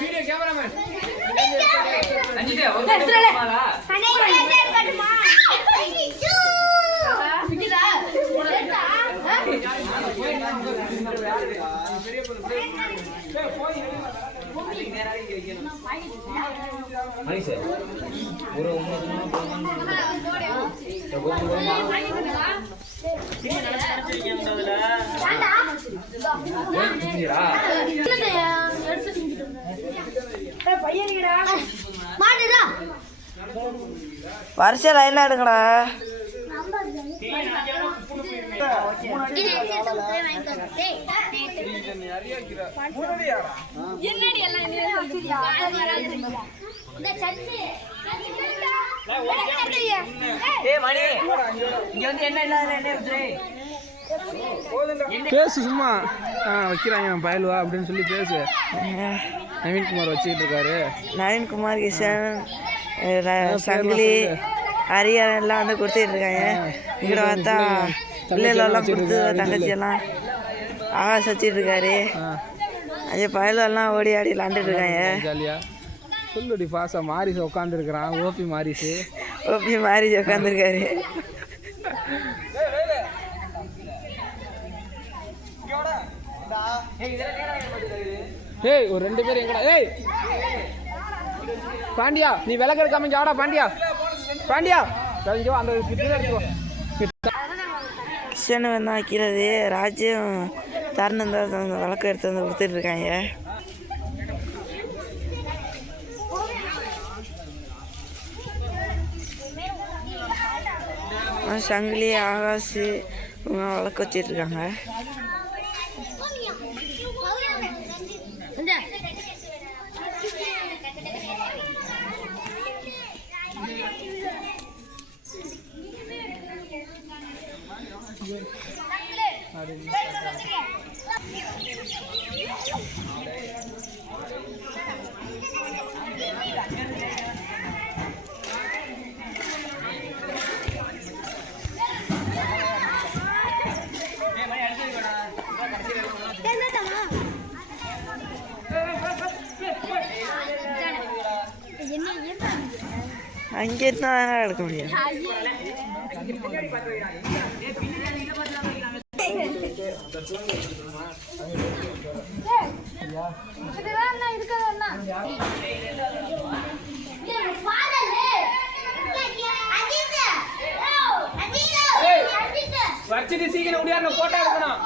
Video cameraman அஞ்சுட்டு ஒரு நிமிஷம் மணிஷ் ஒரு வருஷ லைனாக எல்லாம் இந்த சட்னி ஏய் மணி. இங்க வந்து என்ன இல்லாத என்ன பேசு சும்மா. ஆ வைக்கிறாங்க பயலுவா அப்படின்னு சொல்லி பேசு. நவீன்குமார் வச்சுக்கிட்டு இருக்காரு நவீன்குமார் கிஷன் சங்கிலி ஹரியாரம் எல்லாம் வந்து கொடுத்துட்டு இருக்காங்க இங்கே பார்த்தா பிள்ளைகளெல்லாம் கொடுத்து தங்கச்சி எல்லாம் ஆகாஷ் வச்சுட்டு இருக்காரு அதே பயலெல்லாம் ஓடி ஆடி விளாண்டுட்டு இருக்காங்க ஜாலியா. சொல்லுடி பாசா மாரிஸ் உட்காந்துருக்குறான் ஓபி மாரிஸு. ஓபி மாறி உட்காந்துருக்காரு ஏய் ஒரு ரெண்டு பேர் எங்கடா? ஏய்! பாண்டியா நீ விளக்கு எடுக்காம இங்க பாண்டியா. பாண்டியா இங்க அந்த பிட்டு எடுத்துக்கோ. கிஷன் வந்து வைக்கிறது ராஜ்யம் தருணம் தான் விளக்கு எடுத்து வந்து கொடுத்துட்டு இருக்காங்க. சங்கிலி ஆகாஷ் இவங்க விளக்கு வச்சிட்டு 언제? 아, அங்கே இருந்தா தானே எடுக்க முடியும் வச்சுட்டு சீக்கிரம் முடியாது போட்டோ எடுக்கணும்